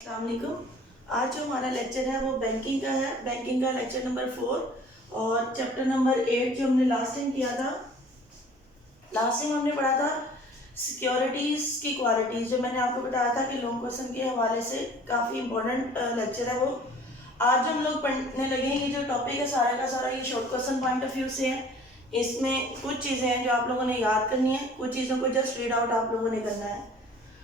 अस्सलाम वालेकुम। आज जो हमारा लेक्चर है वो बैंकिंग का है। बैंकिंग का लेक्चर नंबर 4 और चैप्टर नंबर 8 जो हमने लास्ट टाइम किया था। लास्ट टाइम हमने पढ़ा था सिक्योरिटीज की क्वालिटीज, जो मैंने आपको बताया था कि लॉन्ग क्वेश्चन के हवाले से काफ़ी इंपॉर्टेंट लेक्चर है वो। आज हम लोग पढ़ने लगे हैं, ये जो टॉपिक है सारा का सारा ये short question point of view से है। इसमें कुछ चीज़ें हैं जो आप लोगों ने याद करनी है, कुछ चीज़ों को जस्ट रीड आउट आप लोगों ने करना है।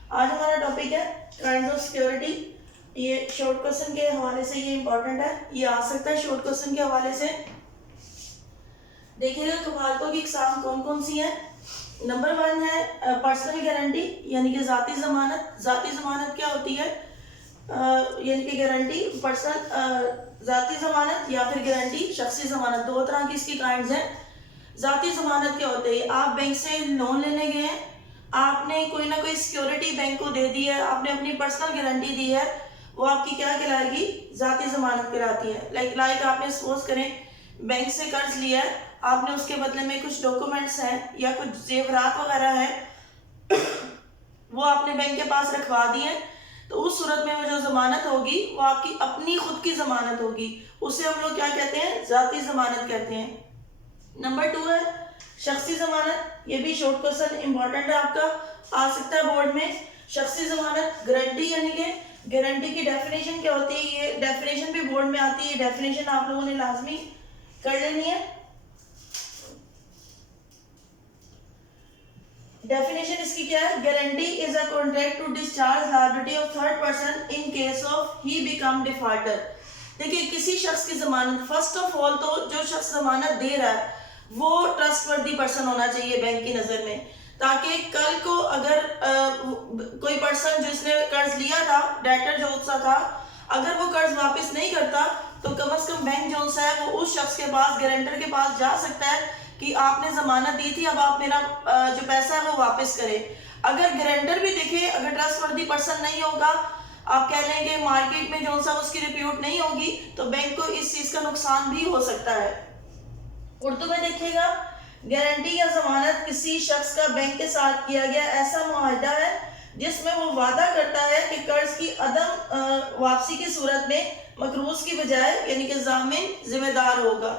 आज हमारा टॉपिक है काइंड ऑफ सिक्योरिटी। ये शॉर्ट क्वेश्चन के हवाले से ये इंपॉर्टेंट है, ये आ सकता है शॉर्ट क्वेश्चन के हवाले से। देखिएगा कवालतों की इकसाम कौन कौन सी है। नंबर 1 है पर्सनल गारंटी, यानी कि जाती जमानत। जाती जमानत क्या होती है? यानी कि गारंटी पर्सनल जाती जमानत या फिर गारंटी शख्सी जमानत, दो तरह की इसकी काइंड्स हैं। जाती जमानत क्या होती है? आप बैंक से लोन लेने गए हैं, आपने कोई ना कोई सिक्योरिटी बैंक को दे दी है, आपने अपनी पर्सनल गारंटी दी है, वो आपकी क्या कहलाएगी? जाती जमानत कहलाती है। लाइक आपने सपोज करें बैंक से कर्ज लिया है, आपने उसके बदले में कुछ डॉक्यूमेंट्स हैं या कुछ जेवरात वगैरह है वो आपने बैंक के पास रखवा दिए, तो उस सूरत में वो जो जमानत होगी वो आपकी अपनी खुद की जमानत होगी, उसे हम लोग क्या कहते हैं? जाती जमानत कहते हैं। नंबर 2 है शख्सी जमानत। ये भी शॉर्ट क्वेश्चन इंपॉर्टेंट है, आपका आ सकता है बोर्ड में। शख्सी जमानत गारंटी, यानी कि गारंटी की डेफिनेशन क्या होती है? ये डेफिनेशन भी बोर्ड में आती है, डेफिनेशन आप लोगों ने लाजमी कर लेनी है। डेफिनेशन इसकी क्या है? Guarantee is a contract to discharge liability of third person in case of he become defaulter. देखिए किसी शख्स की जमानत, फर्स्ट ऑफ ऑल तो जो शख्स जमानत दे रहा है वो ट्रस्टवर्दी पर्सन होना चाहिए बैंक की नजर में, ताकि कल को अगर कोई पर्सन जिसने कर्ज लिया था, डेटर जो सा था, अगर वो कर्ज वापस नहीं करता तो कम से कम बैंक जो सा है वो उस शख्स के पास, गारंटर के पास जा सकता है कि आपने जमानत दी थी, अब आप मेरा जो पैसा है वो वापस करें। अगर गारंटर भी देखे, अगर ट्रस्टवर्दी पर्सन नहीं होगा, आप कह लें कि मार्केट में जो सा उसकी रिप्यूट नहीं होगी, तो बैंक को इस चीज का नुकसान भी हो सकता है। उर्दू में देखिएगा, गारंटी या जमानत किसी शख्स का बैंक के साथ किया गया ऐसा मुआहदा है जिसमें वो वादा करता है कि कर्ज की अदम वापसी की सूरत में मकरूज की बजाय यानी कि जामिन जिम्मेदार होगा।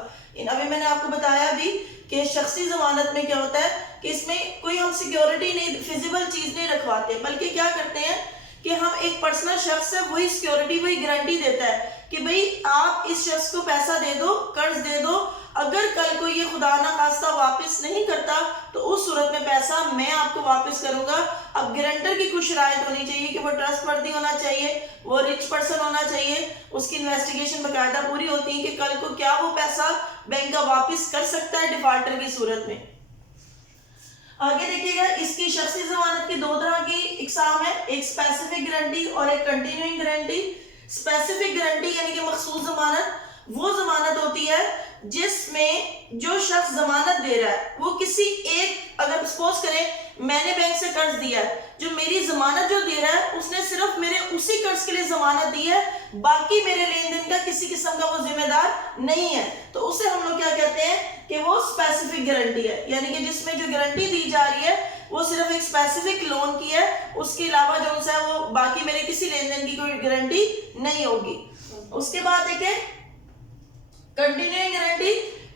अभी मैंने आपको बताया भी कि शख्सी जमानत में क्या होता है कि इसमें कोई हम सिक्योरिटी नहीं, फिजिबल चीज नहीं रखवाते, बल्कि क्या करते हैं कि हम एक पर्सनल शख्स है, वही सिक्योरिटी, वही गारंटी देता है कि भाई आप इस शख्स को पैसा दे दो, कर्ज दे दो, अगर कल को ये खुदा ना खास्ता वापस नहीं करता तो उस सूरत में पैसा मैं आपको वापस करूंगा। अब गारंटर की कुछ शरायत होनी चाहिए कि वो ट्रस्टवर्दी होना चाहिए, वो रिच पर्सन होना चाहिए, उसकी इन्वेस्टिगेशन बाकायदा पूरी होती है कि कल को क्या वो पैसा बैंक का वापस कर सकता है डिफॉल्टर की सूरत में। आगे देखिएगा, इसकी शख्सी जमानत की दो तरह की इकसाम है, एक स्पेसिफिक गारंटी और एक कंटिन्यूइंग गारंटी। स्पेसिफिक गारंटी यानी कि मखसूस जमानत वो जमानत होती है जिसमें जो शख्स जमानत दे रहा है वो किसी एक, अगर सपोज करें मैंने बैंक से कर्ज दिया है, जो मेरी जमानत जो दे रहा है उसने सिर्फ मेरे उसी कर्ज के लिए जमानत दी है, बाकी मेरे लेन देन का किसी किस्म का वो जिम्मेदार नहीं है, तो उसे हम लोग क्या कहते हैं कि वो स्पेसिफिक गारंटी है। यानी कि जिसमें जो गारंटी दी जा रही है वो सिर्फ एक स्पेसिफिक लोन की है, उसके अलावा जो है वो बाकी मेरे किसी लेन देन की कोई गारंटी नहीं होगी। उसके बाद देखिए कंटिन्यूइंग गारंटी।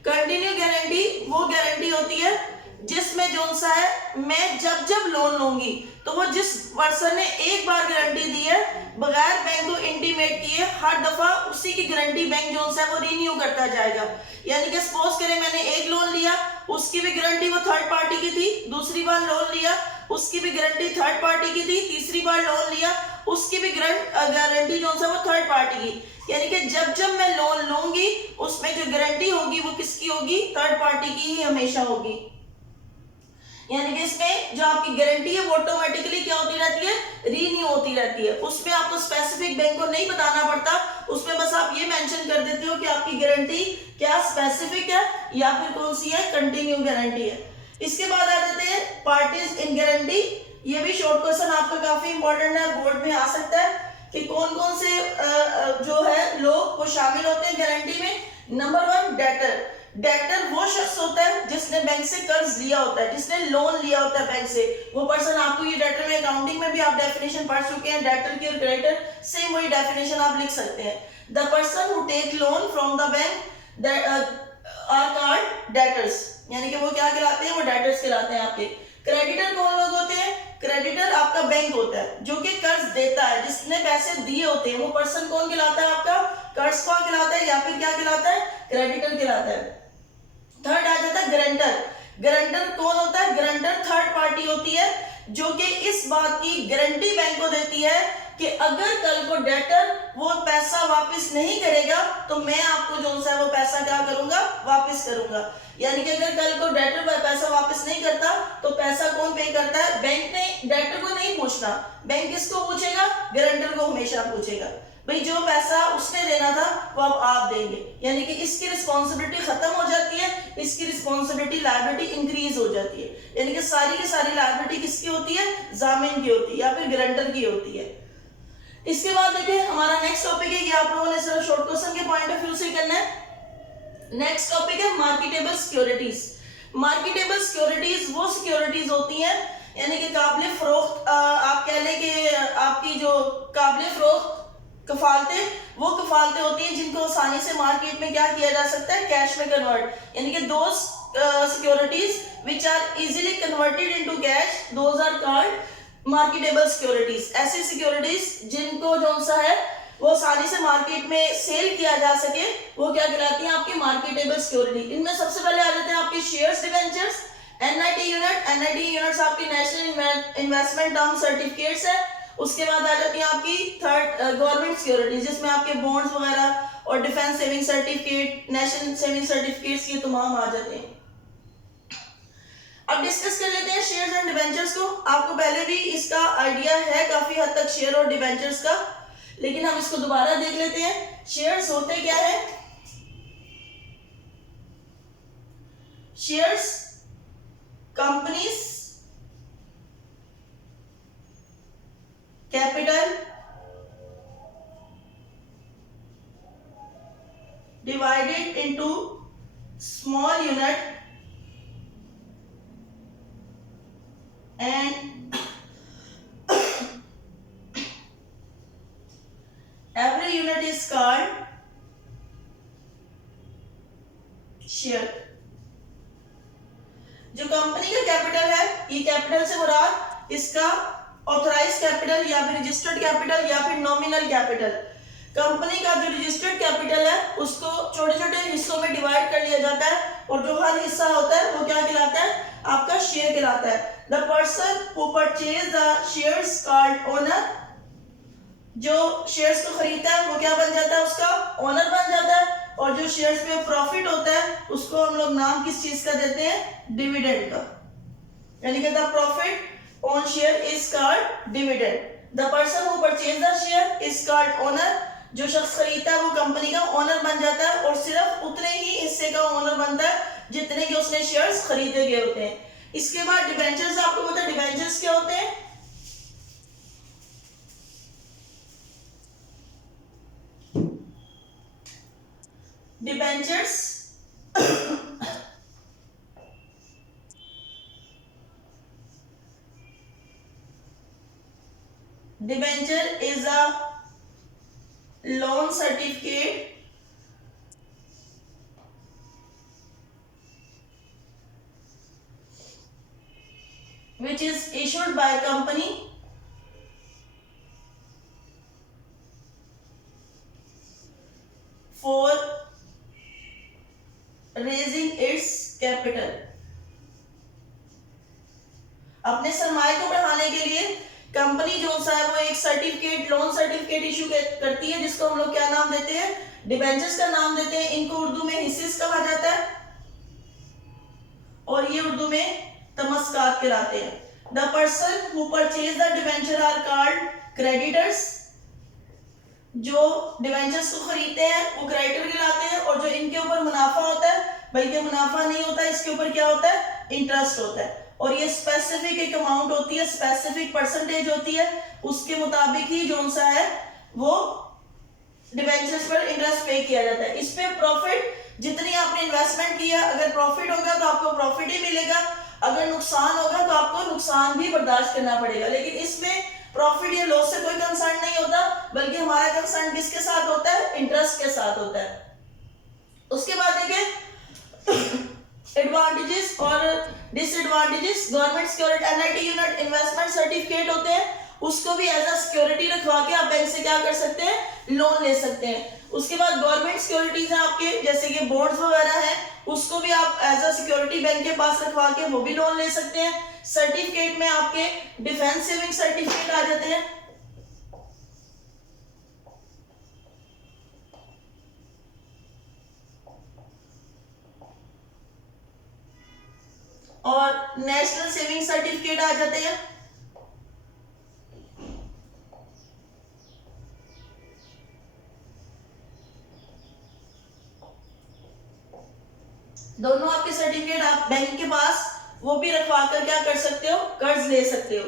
कंटिन्यू गारंटी वो गारंटी होती है जिसमें जो सा है मैं जब जब लोन लूंगी तो वो जिस पर्सन ने एक बार गारंटी दी है बगैर बैंक को इंटीमेट किए हर दफा उसी की गारंटी बैंक जो सा है वो रिन्यू करता जाएगा। यानी कि सपोज करें मैंने एक लोन लिया, उसकी भी गारंटी वो थर्ड पार्टी की थी, दूसरी बार लोन लिया उसकी भी गारंटी थर्ड पार्टी की थी, तीसरी बार लोन लिया उसकी भी गारंटी जो सा वो थर्ड पार्टी की। यानी कि जब जब मैं लोन लूंगी उसमें जो गारंटी होगी वो किसकी होगी? थर्ड पार्टी की ही हमेशा होगी। यानी कि इसमें जो आपकी गारंटी है वो ऑटोमेटिकली क्या होती रहती है? रीन्यू होती रहती है। उसमें आपको स्पेसिफिक बैंक को नहीं बताना पड़ता, उसमें बस आप ये मेंशन कर देते हो कि आपकी गारंटी क्या स्पेसिफिक है या फिर कौन सी है? कंटिन्यू गारंटी है। इसके बाद आ जाते हैं पार्टीज इन गारंटी। ये भी शॉर्ट क्वेश्चन आपका काफी इंपॉर्टेंट है, बोर्ड में आ सकता है कि कौन कौन से जो है लोग वो शामिल होते हैं गारंटी में। Number 1 debtor. डेटर वो शख्स होता है जिसने बैंक से कर्ज लिया होता है, जिसने लोन लिया होता है बैंक से, वो पर्सन। आपको ये डेटर में अकाउंटिंग में भी आप डेफिनेशन पढ़ चुके हैं, डेटर की और क्रेडिटर, सेम वही डेफिनेशन आप लिख सकते हैं। The person who take loan from the bank are called debtors, यानी कि वो क्या कहलाते हैं, वो डेटर्स कहलाते हैं आपके। क्रेडिटर कौन लोग होते हैं? क्रेडिटर आपका बैंक होता है जो कि कर्ज देता है, जिसने पैसे दिए होते हैं, वो पर्सन कौन कहलाता है आपका? कर्ज कौन कहलाता है या फिर क्या कहलाता है? क्रेडिटर कहलाता है। थर्ड आ जाता है गारंटर। गारंटर कौन होता है? गारंटर थर्ड पार्टी होती है जो कि इस बात की गारंटी बैंक को देती है कि अगर कल को डेटर वो पैसा वापस नहीं करेगा तो मैं आपको जो सा वो पैसा क्या करूंगा? वापस करूंगा। यानी कि अगर कल को डेटर पैसा वापस नहीं करता तो पैसा कौन पे करता है? बैंक ने डेटर को नहीं पूछना, बैंक किसको पूछेगा? गारंटर को हमेशा पूछेगा। भाई जो पैसा उसने देना था वो अब आप देंगे, यानी कि इसकी रिस्पॉन्सिबिलिटी खत्म हो जाती है, इसकी रिस्पॉन्सिबिलिटी लायबिलिटी इंक्रीज हो जाती है, यानी कि सारी की सारी लायबिलिटी किसकी होती है? जामिन की होती है या फिर गारंटर की होती है। इसके बाद देखिए हमारा नेक्स्ट टॉपिक है, ये आप लोगों ने सिर्फ शॉर्ट क्वेश्चन के पॉइंट ऑफ व्यू से करना है। नेक्स्ट टॉपिक है मार्केटेबल सिक्योरिटीज। मार्केटेबल सिक्योरिटीज वो सिक्योरिटीज होती हैं यानी कि काबिल फरोख्त, आप कह लें कि आपकी जो काबिल फरोख्त कफालतें, वो कफालतें होती हैं जिनको आसानी से मार्केट में क्या किया जा सकता है? कैश में कन्वर्ट, यानी कि those securities which are easily converted into cash, those are called marketable securities. ऐसी सिक्योरिटीज जिनको जो सा है वो आसानी से मार्केट में सेल किया जा सके, वो क्या कहलाती हैं? आपकी मार्केटेबल सिक्योरिटी। इनमें सबसे पहले आ जाते हैं आपके shares debentures, NIT unit. NIT units आपकी नेशनल इन्वेस्टमेंट टर्म सर्टिफिकेट्स है। उसके बाद आ जाती है आपकी थर्ड गवर्नमेंट सिक्योरिटीज, जिसमें आपके बॉन्ड्स वगैरह और defence saving certificate, national saving certificates, ये तमाम आ जाते हैं। अब डिस्कस कर लेते हैं शेयर्स एंड डिबेंचर्स को। आपको पहले भी इसका आइडिया है काफी हद तक शेयर और डिबेंचर्स का, लेकिन हम इसको दोबारा देख लेते हैं। शेयर्स होते क्या है? Shares companies capital divided into small unit and every unit is called share। जो कंपनी का कैपिटल है, ये कैपिटल से मुराद इसका ऑथराइज कैपिटल या फिर रजिस्टर्ड कैपिटल या फिर नॉमिनल कैपिटल। कंपनी का जो रजिस्टर्ड कैपिटल है उसको छोटे छोटे हिस्सों में डिवाइड कर लिया जाता है और जो हर हिस्सा होता है वो क्या कहलाता है? आपका शेयर कहलाता है। The person who purchase the shares called owner. जो शेयर्स को खरीदता है वो क्या बन जाता है? उसका ओनर बन जाता है। और जो शेयर्स पे प्रॉफिट होता है उसको हम लोग नाम किस चीज का देते हैं? डिविडेंड का, यानी कि the profit on share is called dividend। the person who purchase the share is called owner। जो शख्स खरीदता है वो कंपनी का ओनर बन जाता है और सिर्फ उतने ही हिस्से का ओनर बनता है जितने के उसने शेयर्स खरीदे गए होते हैं। इसके बाद डिबेंचर्स, आपको पता है डिबेंचर्स क्या होते हैं? Debentures Debenture is a loan certificate which is issued by a company for raising its capital। अपने सरमाए को बढ़ाने के लिए कंपनी जो सा है वो एक सर्टिफिकेट, लोन सर्टिफिकेट इशू करती है जिसको हम लोग क्या नाम देते हैं? डिबेंचर्स का नाम देते हैं। इनको उर्दू में हिस्सेस कहा जाता है और ये उर्दू में तमस्कात कहलाते हैं। The person who purchase the debenture are called creditors. जो डिबेंचर्स को खरीदते हैं वो क्रेडिटर कहलाते हैं और जो इनके ऊपर मुनाफा होता है, बल्कि मुनाफा नहीं होता, इसके ऊपर क्या होता है? इंटरेस्ट होता है। और ये स्पेसिफिक एक अमाउंट होती है, स्पेसिफिक परसेंटेज होती है, उसके मुताबिक ही जो सा है वो डिबेंचर्स पर इंटरेस्ट पे किया जाता है। इस पे प्रॉफिट, जितनी आपने इन्वेस्टमेंट किया, अगर प्रॉफिट होगा तो आपको प्रॉफिट ही मिलेगा, अगर नुकसान होगा तो आपको नुकसान भी बर्दाश्त करना पड़ेगा। लेकिन इसमें प्रॉफिट या लॉस से कोई कंसर्न नहीं होता, बल्कि हमारा कंसर्न किसके साथ होता है, इंटरेस्ट के साथ होता है। उसके बाद देखिए एडवांटेजेस और disadvantages. Government security NIT unit investment certificate होते हैं, उसको भी एज अ सिक्योरिटी रखवा के आप बैंक से क्या कर सकते हैं, लोन ले सकते हैं। उसके बाद गवर्नमेंट सिक्योरिटीज हैं आपके, जैसे कि बॉन्ड्स वगैरह हैं, उसको भी आप एज अ सिक्योरिटी बैंक के पास रखवा के वो भी लोन ले सकते हैं। सर्टिफिकेट में आपके डिफेंस सेविंग सर्टिफिकेट आ जाते हैं, और नेशनल सेविंग सर्टिफिकेट आ जाते हैं। दोनों आपके सर्टिफिकेट आप बैंक के पास वो भी रखवा कर क्या कर सकते हो, कर्ज ले सकते हो।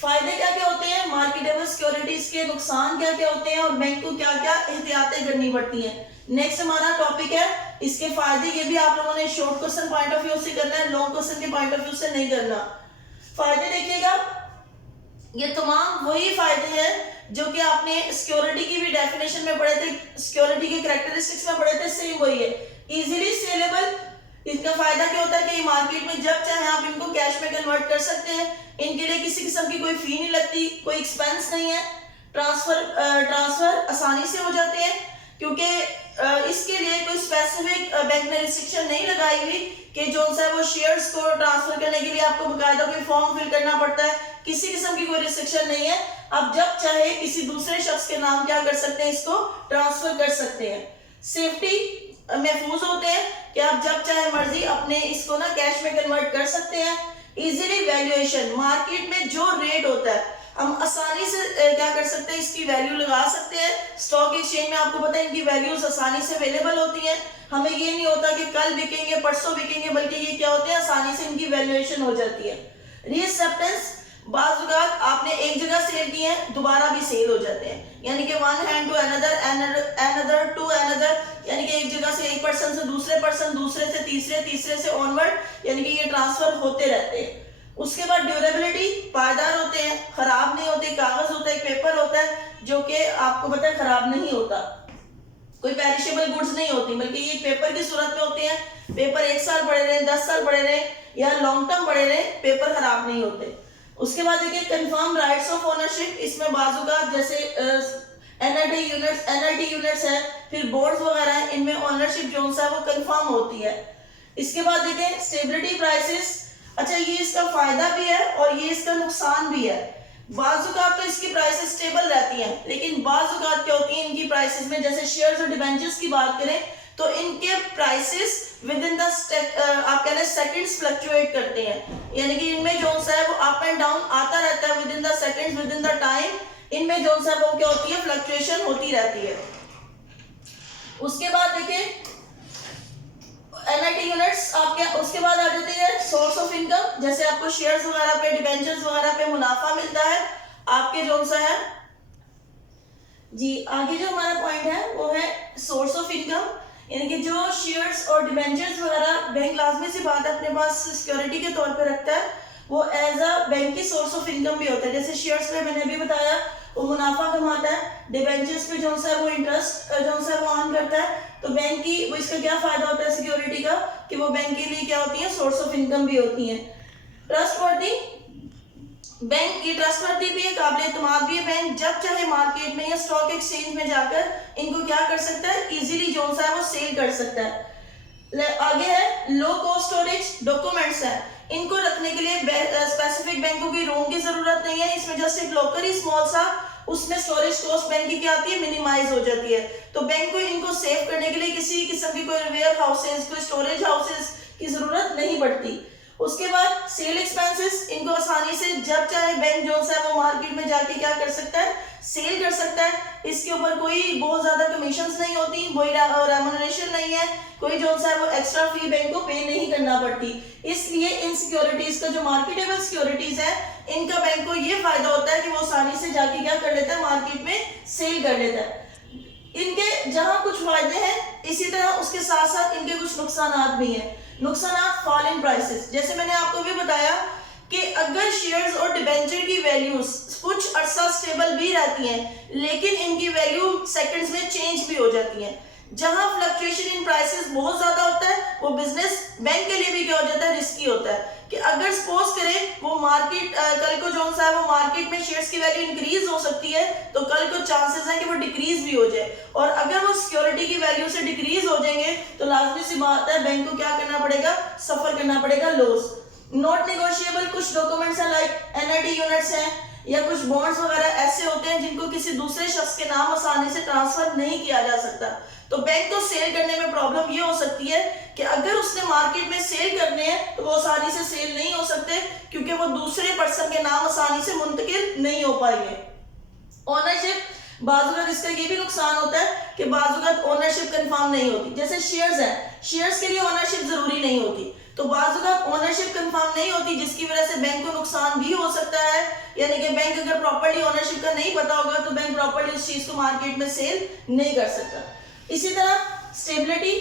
फायदे क्या क्या होते हैं, मार्केटेबल सिक्योरिटीज के नुकसान क्या क्या होते हैं, और बैंक को क्या क्या एहतियातें करनी पड़ती हैं। नेक्स्ट हमारा टॉपिक है इसके फायदे। ये भी आप लोगों ने short question point of view से करना है, लॉन्ग क्वेश्चन के पॉइंट ऑफ व्यू से नहीं करना। फायदे देखिएगा, ये तमाम वही फायदे हैं जो कि आपने सिक्योरिटी की भी डेफिनेशन में पढ़े थे, सिक्योरिटी के कैरेक्टरिस्टिक्स में पढ़े थे, सेम वही है। इजीली सेलेबल, इसका फायदा क्या होता है कि मार्केट में जब चाहे आप इनको कैश में कन्वर्ट कर सकते हैं, इनके लिए किसी किस्म की कोई फी नहीं लगती, कोई एक्सपेंस नहीं है, ट्रांसफर आसानी से हो जाते हैं, क्योंकि इसके लिए कोई स्पेसिफिक बैंक ने रिस्ट्रिक्शन नहीं लगाई हुई कि जो सा वो शेयर्स को ट्रांसफर करने के लिए आपको बकायदा कोई फॉर्म फिल करना पड़ता है, किसी किस्म की कोई रिस्ट्रिक्शन नहीं है। आप जब चाहे किसी दूसरे शख्स के नाम क्या कर सकते हैं, इसको ट्रांसफर कर सकते हैं। सेफ्टी महफूज होते हैं कि आप जब चाहे मर्जी अपने इसको ना कैश में कन्वर्ट कर सकते हैं। इजीली वैल्यूएशन, मार्केट में जो रेट होता है हम आसानी से क्या कर सकते हैं, इसकी वैल्यू लगा सकते हैं। स्टॉक एक्सचेंज में आपको पता है इनकी वैल्यूज आसानी से अवेलेबल होती हैं, हमें ये नहीं होता कि कल बिकेंगे परसों बिकेंगे, बल्कि ये क्या होते हैं, आसानी से इनकी वैल्यूएशन हो जाती है। रीएक्सेप्टेंस, बाज़ औक़ात आपने एक जगह सेल किए हैं दोबारा भी सेल हो जाते हैं, यानी कि one hand to another, another to another, यानी कि एक जगह से एक पर्सन से दूसरे पर्सन, दूसरे से तीसरे, तीसरे से ऑनवर्ड, यानी कि ये ट्रांसफर होते रहते हैं। उसके बाद ड्यूरेबिलिटी, पायदार होते हैं, खराब नहीं होते, कागज होता है, पेपर होता है जो कि आपको पता है खराब नहीं होता, कोई पेरिशेबल गुड्स नहीं होती, बल्कि ये पेपर की सूरत में होते हैं। पेपर 1 साल पड़े रहे, 10 साल पड़े रहे या लॉन्ग टर्म पड़े रहे, पेपर खराब नहीं होते। उसके बाद देखिए कंफर्म राइट्स ऑफ ओनरशिप, इसमें बाजुका जैसे एनआईटी यूनिट्स है, फिर बोर्ड्स वगैरह है, इनमें ओनरशिप जो है वो कंफर्म होती है। इसके बाद देखिए स्टेबिलिटी प्राइसेस, अच्छा ये इसका फायदा भी है और ये इसका नुकसान भी है। बाजुकात तो इसकी प्राइसेस स्टेबल रहती हैं, लेकिन बाजुकात क्या होती है इनकी प्राइसेस में, जैसे शेयर्स और डिबेंचर्स की बात करें तो इनके प्राइसेस विद इन द आप कह रहे सेकंड्स फ्लक्चुएट करते हैं, यानी कि इनमें जो है वो अप एंड डाउन आता रहता है with in the seconds, with in the time, इनमें जो है वो क्या होती है, फ्लक्चुएशन होती रहती है। उसके बाद देखिए एनआईटी यूनिट्स आपके, उसके बाद आ जाती है सोर्स ऑफ इनकम, जैसे आपको शेयर्स वगैरह पे, डिबेंचर्स वगैरह पे मुनाफा मिलता है आपके जो सा है जी। आगे जो हमारा पॉइंट है वो है सोर्स ऑफ इनकम, यानी कि जो शेयर्स और डिबेंचर्स वगैरह बैंक लाजमी सी बात है अपने पास सिक्योरिटी के तौर पे रखता है, वो एज अ बैंक की सोर्स ऑफ इनकम भी होता है। जैसे शेयर्स पे मैंने अभी बताया वो मुनाफा कमाता है, डिबेंचर्स पे जो सा वो इंटरेस्ट जो सा वो ऑन करता है, तो बैंक की वो इसका क्या फायदा होता है सिक्योरिटी का, कि वो बैंक के लिए क्या होती है, सोर्स ऑफ इनकम भी होती है। ट्रस्टवर्दी, बैंक की ट्रस्टवर्दी भी है, काबिल एतमाद भी है। बैंक जब चाहे मार्केट में या स्टॉक एक्सचेंज में जाकर इनको क्या कर सकता है, इजीली जो सा है वो सेल कर सकता है। आगे है लो कॉस्ट स्टोरेज, डॉक्यूमेंट्स है, इनको रखने के लिए स्पेसिफिक बैंकों की रूम की जरूरत नहीं है, इसमें जस्ट एक लॉकर ही स्मॉल सा, उसमें स्टोरेज कॉस्ट बैंक की क्या आती है, मिनिमाइज हो जाती है। तो बैंक को इनको सेव करने के लिए किसी किस्म की कोई वेयर हाउसेज, कोई स्टोरेज हाउसेज की जरूरत नहीं पड़ती। उसके बाद सेल एक्सपेंसेस, इनको आसानी से जब चाहे बैंक जो है वो मार्केट में जाके क्या कर सकता है, सेल कर सकता है। इसके ऊपर कोई बहुत ज्यादा कमीशंस नहीं होती, कोई रेम्यूनरेशन नहीं है, कोई जो है वो एक्स्ट्रा फी बैंक को पे नहीं करना पड़ती। इसलिए इन सिक्योरिटीज का जो मार्केटेबल सिक्योरिटीज है, इनका बैंक को ये फायदा होता है कि वो आसानी से जाके क्या कर लेता है, मार्केट में सेल कर लेता है। इनके जहां कुछ फायदे हैं, इसी तरह उसके साथ साथ इनके कुछ नुकसान भी हैं। नुकसान, फॉल इन प्राइसेस। जैसे मैंने आपको भी बताया कि अगर शेयर्स और डिबेंचर की वैल्यूज कुछ अरसा स्टेबल भी रहती हैं, लेकिन इनकी वैल्यू सेकंड्स में चेंज भी हो जाती है। जहां फ्लक्चुएशन इन प्राइसेस बहुत ज्यादा होता है, वो बिजनेस बैंक के लिए भी क्या हो जाता है, रिस्की होता है। कि अगर सपोज करें वो मार्केट कल को जो सा वो मार्केट में शेयर्स की वैल्यू इंक्रीज हो सकती है, तो कल को चांसेस हैं कि वो डिक्रीज भी हो जाए। और अगर वो सिक्योरिटी की वैल्यू से डिक्रीज हो जाएंगे तो लाजमी सी बात है बैंक को क्या करना पड़ेगा, सफर करना पड़ेगा लॉस। नॉट नेगोशिएबल कुछ डॉक्यूमेंट्स हैं, लाइक एनआईडी यूनिट्स हैं या कुछ बॉन्ड्स वगैरह ऐसे होते हैं जिनको किसी दूसरे शख्स के नाम आसानी से ट्रांसफर नहीं किया जा सकता। तो बैंक को सेल करने में प्रॉब्लम ये हो सकती है कि अगर उसने मार्केट में सेल करने हैं तो वो आसानी से सेल नहीं हो सकते, क्योंकि वो दूसरे पर्सन के नाम आसानी से मुंतकिल नहीं हो पाएंगे। ओनरशिप, बाजुगत इसका ये भी नुकसान होता है कि बाजुगत ओनरशिप कंफर्म नहीं होती। जैसे शेयर्स हैं, शेयर्स के लिए ओनरशिप जरूरी नहीं होती, तो बाजुगत ओनरशिप कंफर्म नहीं होती, जिसकी वजह से बैंक को नुकसान भी हो सकता है। यानी कि बैंक अगर प्रॉपर्ली ओनरशिप का नहीं पता होगा तो बैंक प्रॉपर्ली उस चीज को मार्केट में सेल नहीं कर सकता। इसी तरह स्टेबिलिटी,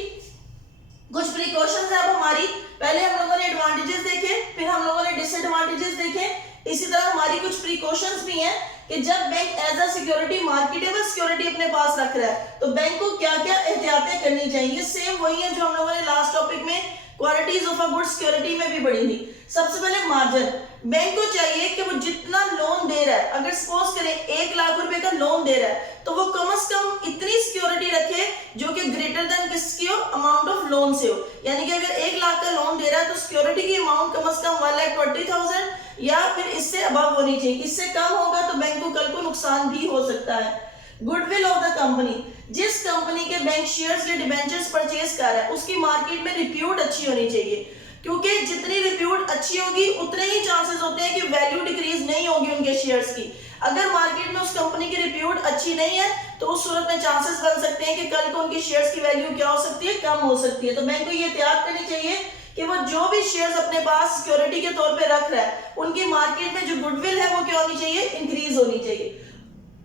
कुछ प्रिकॉशंस है अब हमारी। पहले हम लोगों ने एडवांटेजेस देखे, फिर हम लोगों ने डिसएडवांटेजेस देखे। इसी तरह हमारी कुछ प्रिकॉशंस भी हैं कि जब bank as a security marketable security अपने पास रख रहा है तो बैंक को क्या क्या एहतियातें करनी चाहिए। सेम वही है जो हम लोगों ने लास्ट टॉपिक में qualities of a good security में भी पढ़ी थी। सबसे पहले मार्जिन, बैंक को चाहिए कि वो जितना लोन दे रहा है, अगर सपोज करें 1 लाख रुपए का लोन दे रहा है तो वो कम से कम इतनी सिक्योरिटी रखे जो कि ग्रेटर देन किसकी हो, अमाउंट ऑफ लोन से हो। यानी कि अगर 1 लाख का लोन दे रहा है तो सिक्योरिटी की अमाउंट कम से कम 1,20,000 या फिर इससे अबव होनी चाहिए। इससे कम होगा तो बैंक को कल को नुकसान भी हो सकता है। गुडविल ऑफ द कंपनी, जिस कंपनी के बैंक शेयर्स या डिबेंचर्स परचेज कर रहा है उसकी मार्केट में रिप्यूट अच्छी होनी चाहिए, क्योंकि जितनी रिप्यूट अच्छी होगी उतने ही चांसेस होते हैं कि वैल्यू डिक्रीज नहीं होगी उनके शेयर्स की। अगर मार्केट में उस कंपनी की रिप्यूट अच्छी नहीं है तो उस सूरत में चांसेस बन सकते हैं कि कल को उनके शेयर्स की वैल्यू क्या हो सकती है, कम हो सकती है। तो बैंक को ये एहतियात करनी चाहिए कि वो जो भी शेयर्स अपने पास सिक्योरिटी के तौर पे रख रहा है उनकी मार्केट में जो गुडविल है वो क्या होनी चाहिए, इंक्रीज होनी चाहिए।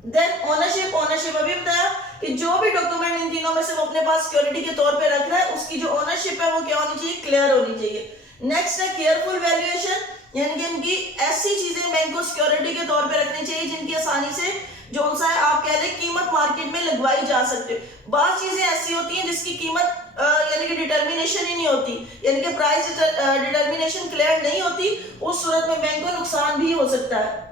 देन ओनरशिप, ओनरशिप अभी बताया कि जो भी डॉक्यूमेंट इन तीनों में से वो अपने पास सिक्योरिटी के तौर पे रख रहा है उसकी जो ओनरशिप है वो क्या होनी चाहिए, क्लियर होनी चाहिए। नेक्स्ट है केयरफुल वैल्यूएशन, यानी कि इनकी ऐसी चीजें बैंक को सिक्योरिटी के तौर पे रखनी चाहिए जिनकी आसानी से जो सा है आप कह लें कीमत मार्केट में लगवाई जा सकते हो। बात चीजें ऐसी होती हैं जिसकी कीमत यानी कि डिटर्मिनेशन ही नहीं होती, यानी कि प्राइस डिटर्मिनेशन क्लियर नहीं होती, उस सूरत में बैंक को नुकसान भी हो सकता है।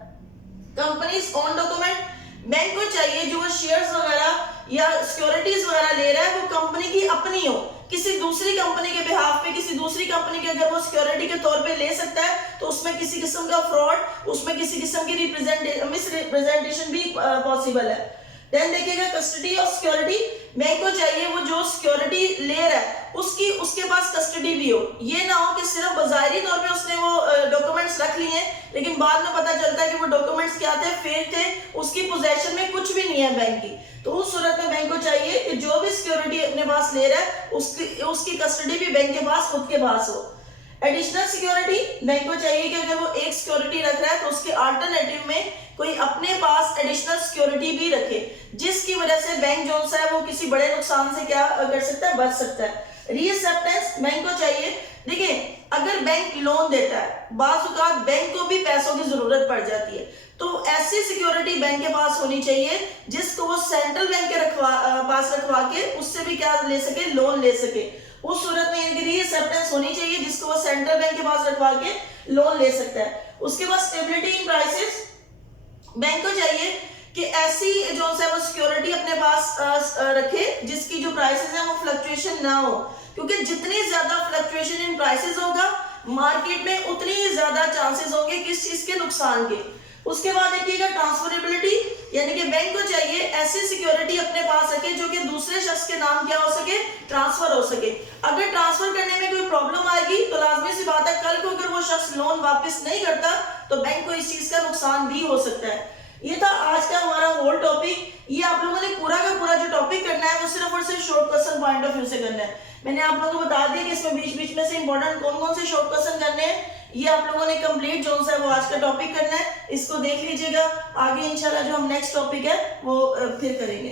कंपनीज ओन डॉक्यूमेंट, बैंक को चाहिए जो वो शेयर्स वगैरह या सिक्योरिटीज वगैरह ले रहा है वो कंपनी की अपनी हो, किसी दूसरी कंपनी के बिहाफ पे किसी दूसरी कंपनी के अगर वो सिक्योरिटी के तौर पे ले सकता है तो उसमें किसी किस्म का फ्रॉड, उसमें किसी किस्म की मिस रिप्रेजेंटेशन भी पॉसिबल है। देन देखिएगा कस्टडी ऑफ सिक्योरिटी, बैंक को चाहिए वो जो सिक्योरिटी ले रहा है उसके पास कस्टडी भी हो। ये ना हो कि सिर्फ बाजारी तौर पे उसने वो डॉक्यूमेंट्स रख लिए लेकिन बाद में पता चलता है कि वो डॉक्यूमेंट्स क्या थे, फेक थे, उसकी पोजेशन में कुछ भी नहीं है बैंक की। तो उस सूरत में बैंक को चाहिए कि जो भी सिक्योरिटी अपने पास ले रहा है उसकी कस्टडी भी बैंक के पास खुद के पास हो। एडिशनल सिक्योरिटी, बैंक को चाहिए कि अगर वो एक सिक्योरिटी रख रहा है तो उसके अल्टरनेटिव में कोई अपने पास एडिशनल सिक्योरिटी भी रखे, जिसकी वजह से बैंक जो सा है वो किसी बड़े नुकसान से क्या कर सकता है, बच सकता है। रीएक्सेप्टेंस, बैंक को चाहिए, देखिए अगर बैंक लोन देता है बाज़ औक़ात बैंक को भी पैसों की जरूरत पड़ जाती है, तो ऐसी सिक्योरिटी बैंक के पास होनी चाहिए जिसको वो सेंट्रल बैंक के पास रखवा के उससे भी क्या ले सके, लोन ले सके। उस सूरत में इनकी रीएक्सेप्टेंस होनी चाहिए जिसको वो सेंट्रल बैंक के पास रखवा के लोन ले सकता है। उसके बाद स्टेबिलिटी इन प्राइसेस, बैंक को चाहिए कि ऐसी जो है वो सिक्योरिटी अपने पास रखे जिसकी जो प्राइसेस है वो फ्लक्चुएशन ना हो, क्योंकि जितनी ज्यादा फ्लक्चुएशन इन प्राइसेस होगा मार्केट में उतनी ही ज्यादा चांसेस होंगे किस चीज के, नुकसान के। उसके बाद देखिएगा ट्रांसफरेबिलिटी, यानी कि बैंक को चाहिए ऐसी सिक्योरिटी अपने पास रखे जो कि दूसरे शख्स के नाम क्या हो सके, ट्रांसफर हो सके। अगर ट्रांसफर करने में कोई प्रॉब्लम आएगी तो लाजमी सी बात है कल को अगर वो शख्स लोन वापस नहीं करता तो बैंक को इस चीज का नुकसान भी हो सकता है। ये था आज का हमारा होल टॉपिक। ये आप लोगों ने पूरा का पूरा जो टॉपिक करना है वो सिर्फ और सिर्फ short question point of view से करना है। मैंने आप लोगों को बता दिया कि इसमें बीच बीच में से इंपॉर्टेंट कौन कौन से शॉर्ट क्वेश्चन करने हैं, ये आप लोगों ने कंप्लीट जो है वो आज का टॉपिक करना है, इसको देख लीजिएगा। आगे इंशाल्लाह जो हम नेक्स्ट टॉपिक है वो फिर करेंगे।